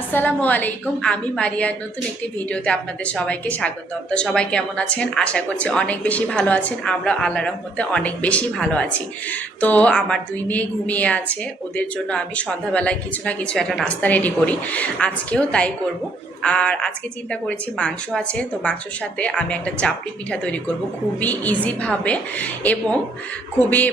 আসসালামু আলাইকুম। আমি মারিয়ার নতুন একটি ভিডিওতে আপনাদের সবাইকে স্বাগতম। তো সবাই কেমন আছেন? আশা করছি অনেক বেশি ভালো আছেন। আমরা আল্লাহর রহমতে অনেক বেশি ভালো আছি। তো আমার দুই মেয়ে ঘুমিয়ে আছে, ওদের জন্য আমি সন্ধ্যাবেলায় কিছু না কিছু একটা নাস্তা রেডি করি। আজকেও তাই করব। আর আজকে চিন্তা করেছি মাংস আছে, তো মাংসর সাথে আমি একটা চাপড়ি পিঠা তৈরি করব খুবই ইজিভাবে এবং খুবই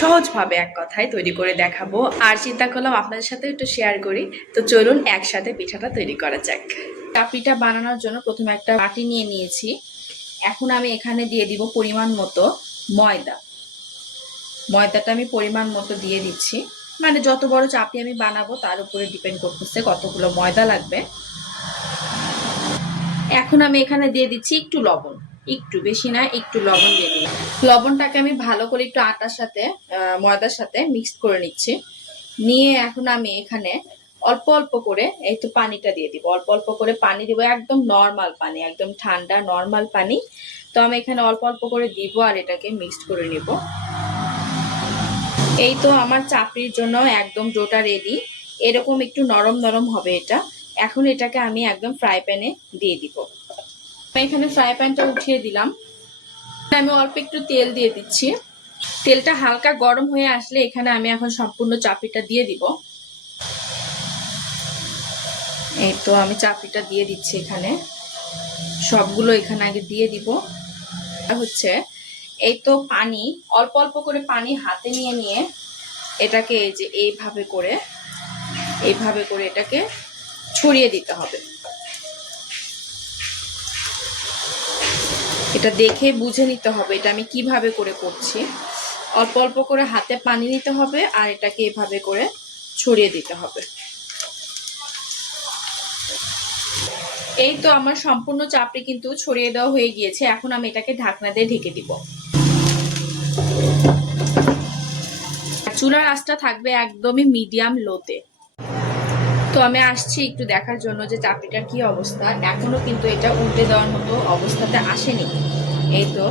সহজভাবে, এক কথায় তৈরি করে দেখাবো। আর চিন্তা করলাম আপনাদের সাথে একটু শেয়ার করি। তো চলুন একসাথে পিঠাটা তৈরি করা যাক। পিঠা বানানোর জন্য প্রথমে একটা বাটি নিয়ে নিয়েছি। এখন আমি এখানে দিয়ে দিব পরিমাণ মতো ময়দা। ময়দাটা আমি পরিমাণ মতো দিয়ে দিচ্ছি, যত বড় চাপটি আমি বানাবো তার উপরে ডিপেন্ড করতেছে কতগুলো ময়দা লাগবে। এখন আমি এখানে দিয়ে দিচ্ছি একটু লবণ, একটু বেশি না, একটু লবণ দিয়ে দিলাম। লবণটাকে আমি ভালো করে একটু আটার সাথে ময়দার সাথে মিক্স করে নিচ্ছি। নিয়ে এখন আমি এখানে অল্প অল্প করে এই তো পানিটা দিয়ে দিব। অল্প অল্প করে পানি দিব, একদম নর্মাল পানি, একদম ঠান্ডা নর্মাল পানি। তো আমি এখানে অল্প অল্প করে দিব আর এটাকে মিক্সড করে নিব। এই তো আমার চাপড়ির জন্য একদম ডোটা রেডি। এরকম একটু নরম নরম হবে এটা। এখন এটাকে আমি একদম ফ্রাই প্যানে দিয়ে দিব। এখানে ফ্রাই প্যানটা উঠিয়ে দিলাম। আমি অল্প একটু তেল দিয়ে দিচ্ছি। তেলটা হালকা গরম হয়ে আসলে এখানে আমি এখন সম্পূর্ণ চাপড়িটা দিয়ে দিব। এই তো আমি চাপড়িটা দিয়ে দিচ্ছি এখানে, সবগুলো এখানে আগে দিয়ে দিব। হচ্ছে এই তো পানি, অল্প অল্প করে পানি হাতে নিয়ে নিয়ে এটাকে এই যে এইভাবে করে এটাকে ছড়িয়ে দিতে হবে। এটা দেখে বুঝে নিতে হবে এটা আমি কিভাবে করে করছি। অল্প অল্প করে হাতে পানি নিতে হবে আর এটাকে এভাবে করে ছড়িয়ে দিতে হবে। এই তো আমার সম্পূর্ণ চাপড়ি কিন্তু ছড়িয়ে দেওয়া হয়ে গিয়েছে। এখন আমি এটাকে ঢাকনা দিয়ে ঢেকে দিব। চুলার আঁচটা থাকবে একদমই মিডিয়াম লোতে। তো আমি আসছি একটু দেখার জন্য যে চাপড়িটার কি অবস্থা। এখনো কিন্তু এটা উল্টে দেওয়ার মতো অবস্থাতে আসেনি। এই তো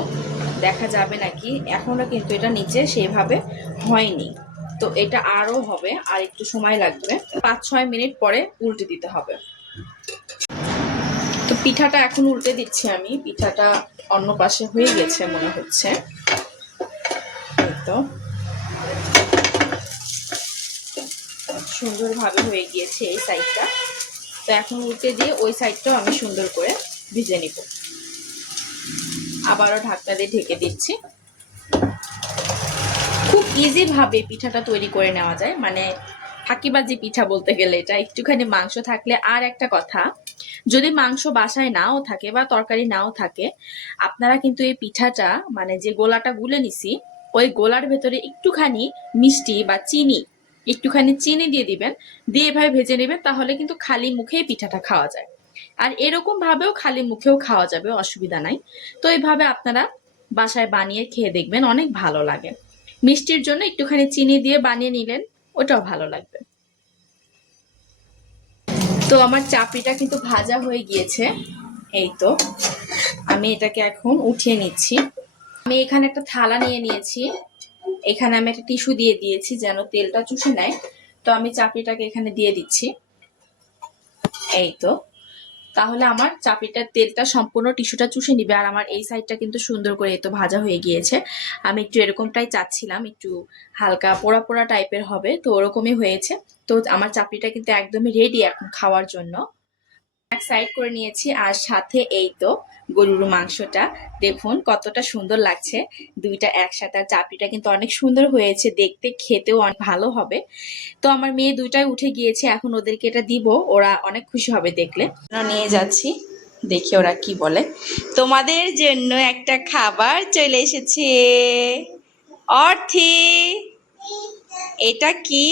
দেখা যাবে নাকি, এখনো কিন্তু এটা নিচে সেভাবে হয়নি। তো এটা আরো হবে, আর একটু সময় লাগবে। 5-6 মিনিট পরে উল্টে দিতে হবে। তো পিঠাটা এখন উল্টে দিচ্ছি আমি। পিঠাটা অন্য পাশে হয়ে গেছে মনে হচ্ছে। তো সুন্দরভাবে হয়ে গিয়েছে এই সাইডটা। তো এখন উল্টে দিয়ে ওই সাইডটাও আমি সুন্দর করে ভিজে নিব। আবারও ঢাকনা দিয়ে ঢেকে দিচ্ছি। খুব ইজি ভাবে পিঠাটা তৈরি করে নেওয়া যায়, ফাঁকিবাজি পিঠা বলতে গেলে এটা। একটুখানি মাংস থাকলে, আর একটা কথা, যদি মাংস বাসায় নাও থাকে বা তরকারি নাও থাকে, আপনারা কিন্তু এই পিঠাটা যে গোলাটা গুলে নিছি, ওই গোলার ভেতরে একটুখানি মিষ্টি বা একটুখানি চিনি দিয়ে দিবেন, দিয়ে এভাবে ভেজে নেবেন। তাহলে কিন্তু খালি মুখেই পিঠাটা খাওয়া যায়। আর এরকম ভাবেও খালি মুখেও খাওয়া যাবে, অসুবিধা নাই। তো এইভাবে আপনারা বাসায় বানিয়ে খেয়ে দেখবেন, অনেক ভালো লাগে। মিষ্টির জন্য একটুখানি চিনি দিয়ে বানিয়ে নিলেন, ওটাও ভালো লাগবে। তো আমার চাপড়িটা কিন্তু ভাজা হয়ে গিয়েছে। এই তো আমি এটাকে এখন উঠিয়ে নিচ্ছি। আমি এখানে একটা থালা নিয়ে নিয়েছি। এখানে আমি একটা টিস্যু দিয়ে দিয়েছি যেন তেলটা চুষে নেয়। তো আমি চাপড়িটাকে এখানে দিয়ে দিচ্ছি। এই তো, তাহলে আমার চাপড়িটার তেলটা সম্পূর্ণ টিস্যুটা চুষে নিবে। আর আমার এই সাইডটা কিন্তু সুন্দর করে এই তো ভাজা হয়ে গিয়েছে। আমি একটু এরকমটাই চাচ্ছিলাম, একটু হালকা পোড়া পোড়া টাইপের হবে, তো ওরকমই হয়েছে। তো আমার চাপড়িটা কিন্তু একদমই রেডি এখন খাওয়ার জন্য। এক সাইড করে নিয়েছি। আর সাথে এই তো গরুর মাংসটা দেখুন কতটা সুন্দর লাগছে, দুইটা একসাথে। আর চাপড়িটা কিন্তু অনেক সুন্দর হয়েছে দেখতে, খেতেও অনেক ভালো হবে। তো আমার মেয়ে দুইটাই উঠে গিয়েছে, এখন ওদেরকে এটা দিব, ওরা অনেক খুশি হবে দেখলে। নিয়ে যাচ্ছি, দেখি ওরা কি বলে। তোমাদের জন্য একটা খাবার চলে এসেছে। অর্থি, এটা কি?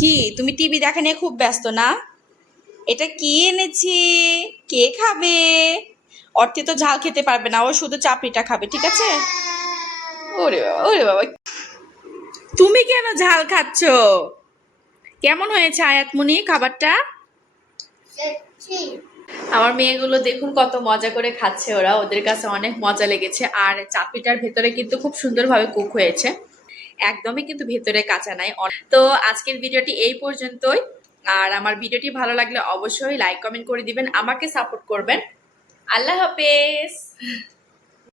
কি তুমি টিভি দেখা নিয়ে খুব ব্যস্ত না? এটা কি এনেছি, কে খাবে? অর্থি তো ঝাল খেতে পারবে না, ও শুধু চাপড়িটা খাবে, ঠিক আছে? ওরে বাবা, ওরে বাবা, তুমি কেন ঝাল খাচ্ছ? কেমন হয়েছে আয়াতমণি খাবারটা? আমার মেয়েগুলো দেখুন কত মজা করে খাচ্ছে, ওরা, ওদের কাছে অনেক মজা লেগেছে। আর চাপড়িটার ভেতরে কিন্তু খুব সুন্দরভাবে কুক হয়েছে। একদমই কিন্তু ভেতরে কাঁচা নাই। তো আজকের ভিডিওটি এই পর্যন্তই। আর আমার ভিডিওটি ভালো লাগলে অবশ্যই লাইক কমেন্ট করে দিবেন, আমাকে সাপোর্ট করবেন। আল্লাহ হাফেজ।